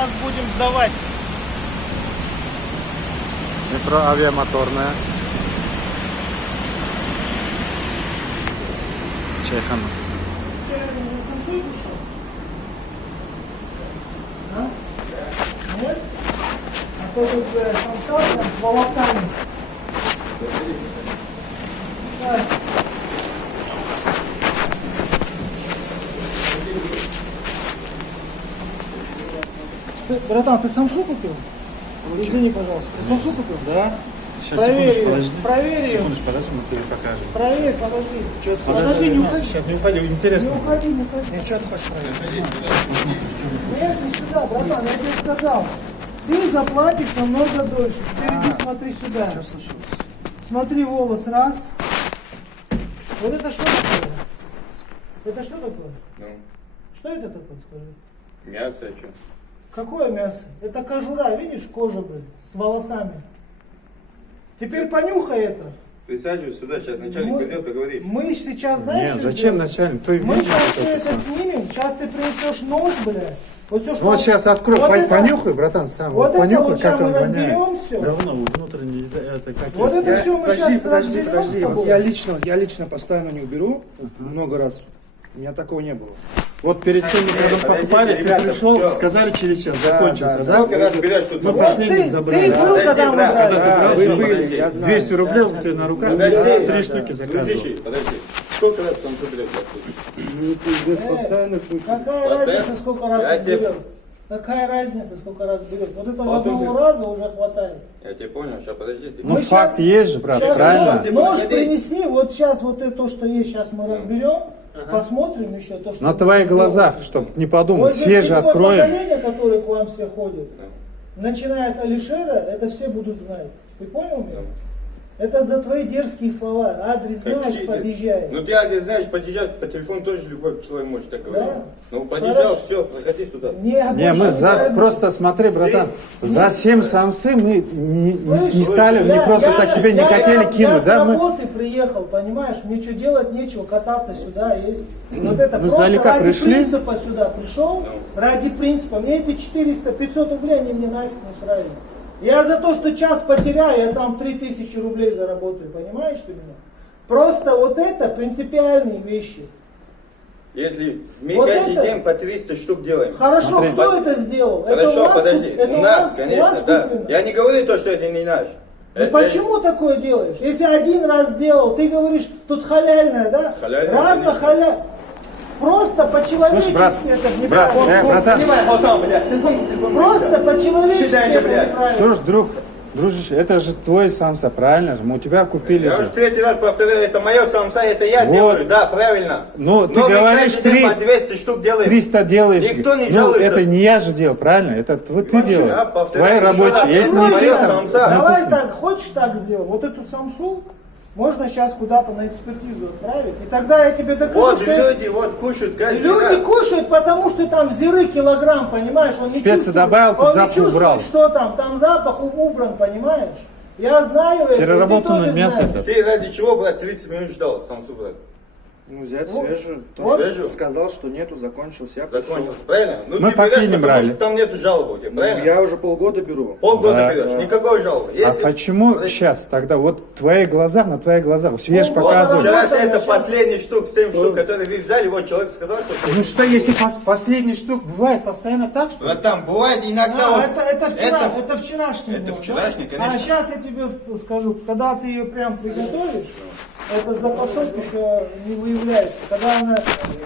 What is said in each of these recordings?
сейчас будем сдавать. Метро авиамоторная. Чайхана. Нет? А то тут самса с волосами. Так. Братан, ты самсу купил? Извини, пожалуйста. Ты самсу купил? Да. Сейчас, Проверь секундочку, ее, подожди. проверь ее. Секундочку, подожди, мы тебе покажем. Проверь, подожди. Что ты Подожди, не уходи. Сейчас не уходи, интересно. Не уходи, не уходи. Нет, что ты хочешь проверить? Нет, не сюда, братан, я тебе сказал. Ты заплатишь намного дольше. Теперь иди смотри сюда. Что случилось? Смотри, волос, раз. Вот это что такое? Это что такое? Ну, Что это такое, скажи? мясо, что? Какое мясо? Это кожура, видишь, кожа, блин, с волосами. Теперь понюхай это. Присаживайся сюда, сейчас начальник придет, поговорит. Мы сейчас, знаешь, Нет, что зачем сделаем? начальник? Ты Мы видишь, сейчас что все это это всё? снимем, сейчас ты принесешь нож, бля. Вот все, что... Вот сейчас открой, Вот это- понюхай, братан, сам. Вот это понюхай, вот сейчас как мы он воняет. разберем все. Говно внутреннее, это как Вот есть. это все мы сейчас разберем с подожди. Вот тобой. я лично постоянно не уберу, много раз. У меня такого не было. Вот перед тем, когда подождите, покупали, ты ребята, пришел, всё. сказали через час, Да, закончится, да, да? Сколько раз берешь тут? Мы Вот последним ты забрали. был, когда мы брат, брали? когда ты Да, брал, вы всё, были, подожди. я знаю. 200 рублей ты на руках, Подожди, три да, штуки заказывал. Подожди. Сколько раз сам ты берешь? Ну, ты здесь постоянно крутишь. Какая Постоянно? разница, сколько раз Я он тебе- берет? Какая разница, сколько раз берет? Вот это Вот одного ты- раза уже хватает. Я тебя понял, сейчас подожди. Ну Мы факт щас- есть же, брат, Сейчас правильно? нож принеси, вот сейчас вот это то, что есть, сейчас мы разберем, посмотрим еще то, что... На мы твоих сделали. глазах, чтобы не подумать, Вот здесь свежий седьмое откроем. поколение, которое к вам все ходит, начиная от Алишера, это все будут знать. Ты понял меня? Это за твои дерзкие слова. Адрес знаешь, Какие ты- подъезжай. Ну ты адрес знаешь, подъезжать по телефону тоже любой человек может так говорить. Да. Ну подъезжал, Хорошо. все, проходи сюда. Не, мы больше за, не просто смотри, братан, за 7 самсы мы не стали, не Я- просто я- так тебе не я- хотели я кинуть, с да? Мы работы приехал, понимаешь, мне что делать нечего, кататься сюда есть. Вот это Мы просто издалека ради пришли. принципа сюда пришел, ради принципа. Мне эти 400-500 рублей, они мне нафиг не сразу. Я за то, что час потеряю, я там 3000 рублей заработаю, понимаешь ты меня? Просто вот это принципиальные вещи. Если мы Вот каждый это- день по 300 штук делаем. Хорошо, Смотри. кто это сделал? Это Хорошо, у вас подожди. это У нас, у конечно, вас да. куплено? Я не говорю то, что это не наш. Ну почему такое делаешь? Если один раз сделал, ты говоришь, тут халяльное, да? Халяльное, Разно конечно. халяльное. Просто по-человечески Слушай, брат, это же брат, неправильно. братан, вот там, блядь. Просто по-человечески Считай, это блядь. неправильно. слушай, друг, дружище, это же твой самса, правильно же? Мы у тебя купили Я уже же. третий раз повторяю, это мое самса, это я Вот. делаю, да, правильно. Ну, ты Но мы говоришь, каждый день 3 по 200 штук делаем. 300 делаешь. Никто не Ну, жалуется. это не я же делал, правильно? Это ты Я делал. повторяю Твои еще раз, рабочие. Если это не моё ты, самса. Давай так, хочешь так сделать? Вот эту самсу можно сейчас куда-то на экспертизу отправить. И тогда я тебе докажу, Вот что люди вот кушают каждый люди раз. кушают, потому что там зиры килограмм, понимаешь? Он не Специи чувствует, добавил, ты он не запах чувствует, убрал. что там запах убран, понимаешь? Я знаю это, и ты Переработанное тоже мясо знаешь. это. Ты ради чего, брат, 30 минут ждал самсу, брат? Ну, взять Вот. свежую. Вот. Свежую? Сказал, что нету, закончился. Я пришел. Закончился, правильно? Ну, Мы ты берешь, последним потому брали. что там нету жалобы у тебя, Ну, правильно? я уже полгода беру. Полгода Да. берешь, Да. никакой жалобы. А Если- почему Подожди. сейчас тогда? Вот в твоих глазах, на твоих глазах. Я же Вот показываю. Вчера Вот это сейчас- последний штук, 7 штук, которые вы взяли, вот человек сказал, что... Ну что, если последний штук бывает постоянно так, что ли? Вот там бывает иногда... А, вот это вчера, это- это вчерашний. это был, вчерашний, да? конечно. А сейчас я тебе скажу, когда ты ее прям приготовишь, этот запашок еще не выявляется. Когда она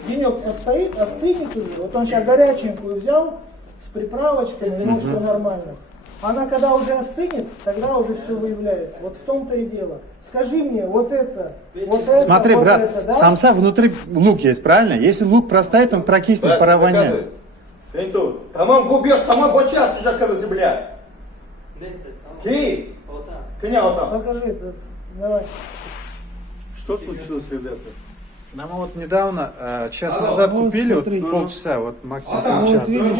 денек постоит, остынет уже, вот он сейчас горяченькую взял, с приправочкой, у него все нормально. Она когда уже остынет, тогда уже все выявляется. Вот в том-то и дело. Скажи мне, вот это, Смотри, вот брат, это, да? самса внутри лук есть, правильно? Если лук простает, он прокиснет, Брат, провоняет. заказывай. Ленту. Tamam bu bir tamam boşalt sıcak kalır bile. Ki. Кня вот там. Покажи это, давай. Что случилось, ребята? Нам вот недавно, час назад вот купили, вот смотри. полчаса, вот максимум вот час. видишь.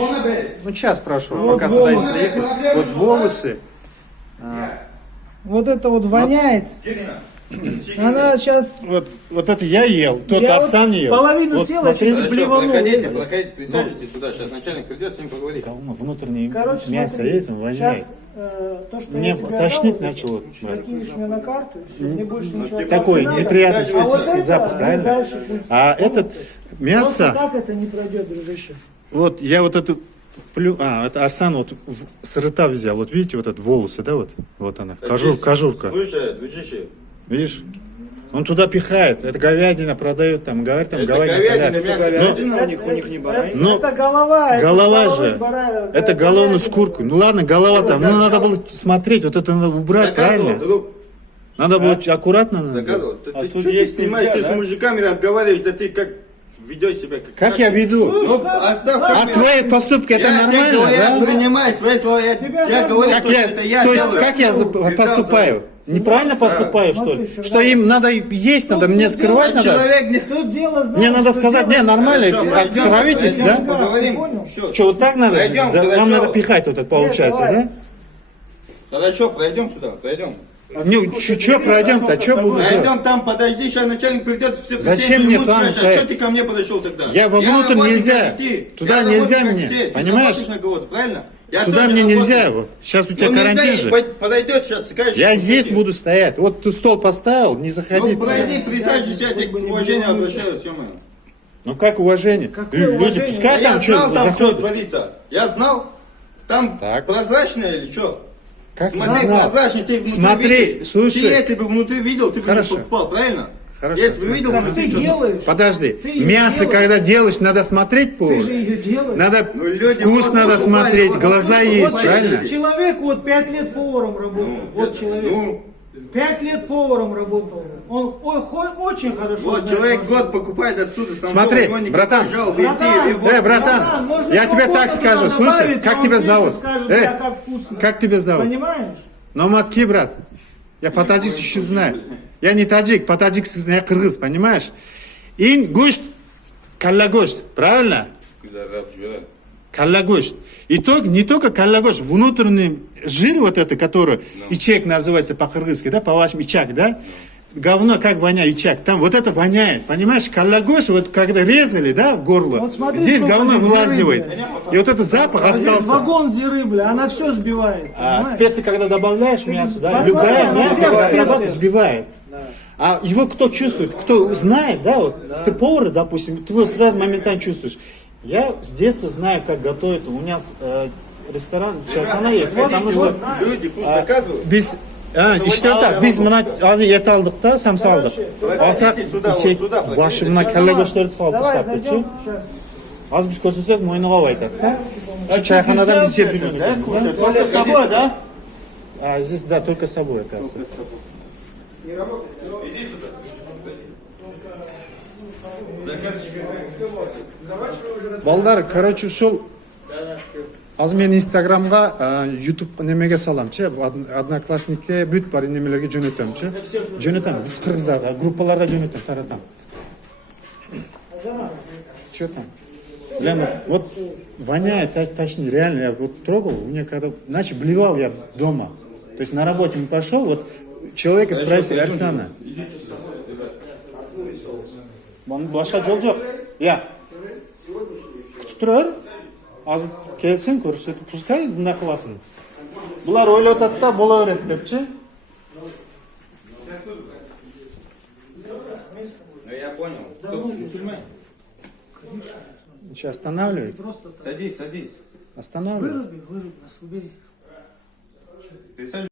Ну час прошел, Вот пока туда не волосы. заехали. Вот волосы. Вот это вот воняет. Gelin ha. Она сейчас... Вот это я ел, тот Я Арсан вот ел. половину Вот съел, смотри, а чуть блеванул. проходите, присаживайтесь сюда, сейчас начальник придет, с ним поговорит. внутреннее Короче, мясо смотри, есть, он воняет. сейчас то, что Мне я тебе тошнить отдал, начало. закинешь мне на карту, и все, мне больше ничего Такой не надо. неприятный А вот специфический это запах, мы правильно? дальше будем. А этот Просто мясо, так это не пройдет, дружище. вот я вот эту это Арсан вот с рта взял, вот видите, вот это волосы, да, вот она, кожурка, Слушай, дружище, видишь? Он туда пихает, это говядина продают, там, говорят, там это говядина. говядина, продают. мясо. Говядина у них не баранина. Ну, Это голова. Голова это же, баранина, это говядина. головную скурку. Ну ладно, голова там, ну надо было смотреть, вот это надо убрать, Заказывал, правильно? друг, Надо было аккуратно. надо. заказывал. Ты тут что ты есть снимаешь, нельзя, ты да? с мужиками разговариваешь, да ты как ведешь себя Как я веду? Ну, оставь А как твои поступки это я нормально, тебе говорю, да? принимай свои слова, я Тебя говорю, Как что я, это я то есть делаю. как я Ты поступаю? Неправильно поступаю, что ли? Смотри, Сергей. Что им надо есть, надо мне скрывать дал. надо? Человек не... Тут дело, знаешь, Мне надо что сказать, дело- не, нормально, Хорошо, пойдем, отравитесь, пойдем, да? Поговорим. Понял? Всё. Что, вот так надо? Пойдем, Да, хорошо. вам надо пихать вот это, получается, давай. да? Хорошо, пройдем сюда, пройдем. Ну, что пройдем-то, что буду делать? Пройдем там, подожди, сейчас начальник придет, все Зачем претензии мне ему там скажешь, стоять? а что ты ко мне подошел тогда? Я вовнутрь работник, нельзя. как ты. Туда Я нельзя работник, как мне, все. Ты понимаешь? работаешь на кого-то, правильно? Я Туда тоже мне работаю. нельзя его. Сейчас у тебя Ну, карантин нельзя, же. подойдет сейчас, скажешь. Я что здесь ты. буду стоять. Вот ты стол поставил, не заходи. Ну, пройди, присаживайся, я тебе к уважению обращаюсь, ё-моё. Ну как уважение? Какое Люди, уважение? пускай Я там знал, что там что заходят. творится. Я знал. Там Так. прозрачное или что? Как Смотри, не знал? прозрачный, ты внутри Смотри, видишь. слушай. Ты если бы внутри видел, ты бы не Хорошо. покупал, правильно? Хорошо, Если бы смотри. видел, Так внутри ты что-то. делаешь. Подожди, Ты её мясо, делаешь. когда делаешь, надо смотреть по. Ты же ее делаешь. Надо Ну, люди вкус вот надо покупали, смотреть, вот глаза вот есть, покупали правильно? люди. Человек вот 5 лет поваром работал. Вот человек. Ну, 5 лет поваром работал. Он очень хорошо вот знает человек машину. год покупает отсюда. сам Смотри, дом, у него никакой братан. жалобы, и ты, Братан, и вот. Братан, можно я тебе спокойно так скажу, туда слушай, добавить, как он тебя сверху зовут? Скажет, бля, как вкусно. Как тебя зовут? Понимаешь? Номатки, брат. Я по-таджикски чуть знаю. Я не таджик, по-таджикски я кыргыз, понимаешь? Ин гушт, калла гушт, правильно? Калла гушт. И то, не только калла гушт, внутренний жир вот это, который ичек называется по-кыргызски, да, по-вашему ичак, да? Говно как воняет ичак, там вот это воняет, понимаешь? Калла гушт, вот когда резали, да, в горло, Вот смотри, здесь сколько говно здесь вылазивает. зеры, И вот этот запах А здесь остался. вагон зиры, бля, она все сбивает. понимаешь? Специи, когда добавляешь мясо, да, посмотри, любая она мясо всех специях. сбивает. А его кто чувствует, кто знает, да, вот ты повар, допустим, ты его сразу моментально чувствуешь. Я с детства знаю, как готовят. У меня ресторан, чайхана есть, потому что Люди вкус заказывают. biz işte tak biz buna azı et aldık da samsa aldık. Alsak içecek başımına kelle gösterdi saldı Давай saptı. зайдем сейчас. Az biz koşursak moynuğa baytar. Şu çayxanadan biz jep bilmiyoruz. Только с собой, да? А здесь, да, только с собой, оказывается. Балдар, короче, ушел. Азыр мен инстаграмга ютуб немеге саламчы, одноклассникке бүт бар немелерге жөнөтөмчү. Жөнөтөм, бүт кыргыздарга, группаларга жөнөтөм, таратам. Что там? Блин, вот воняет, точнее, реально, я вот трогал, у меня когда, значит, блевал я дома. То есть на работе не пошел, вот человека спросил, Арсана. Башка жол жок. Я. Күтүп турар. Азыр келсең көрсөтүп, пускай мындай кыласың. Булар ойлоп атат да, бола берет депчи. Ну, я понял. Кто мусульман? Сейчас останавливает. Садись, садись. Останавливает. Выруби нас, убери. Ты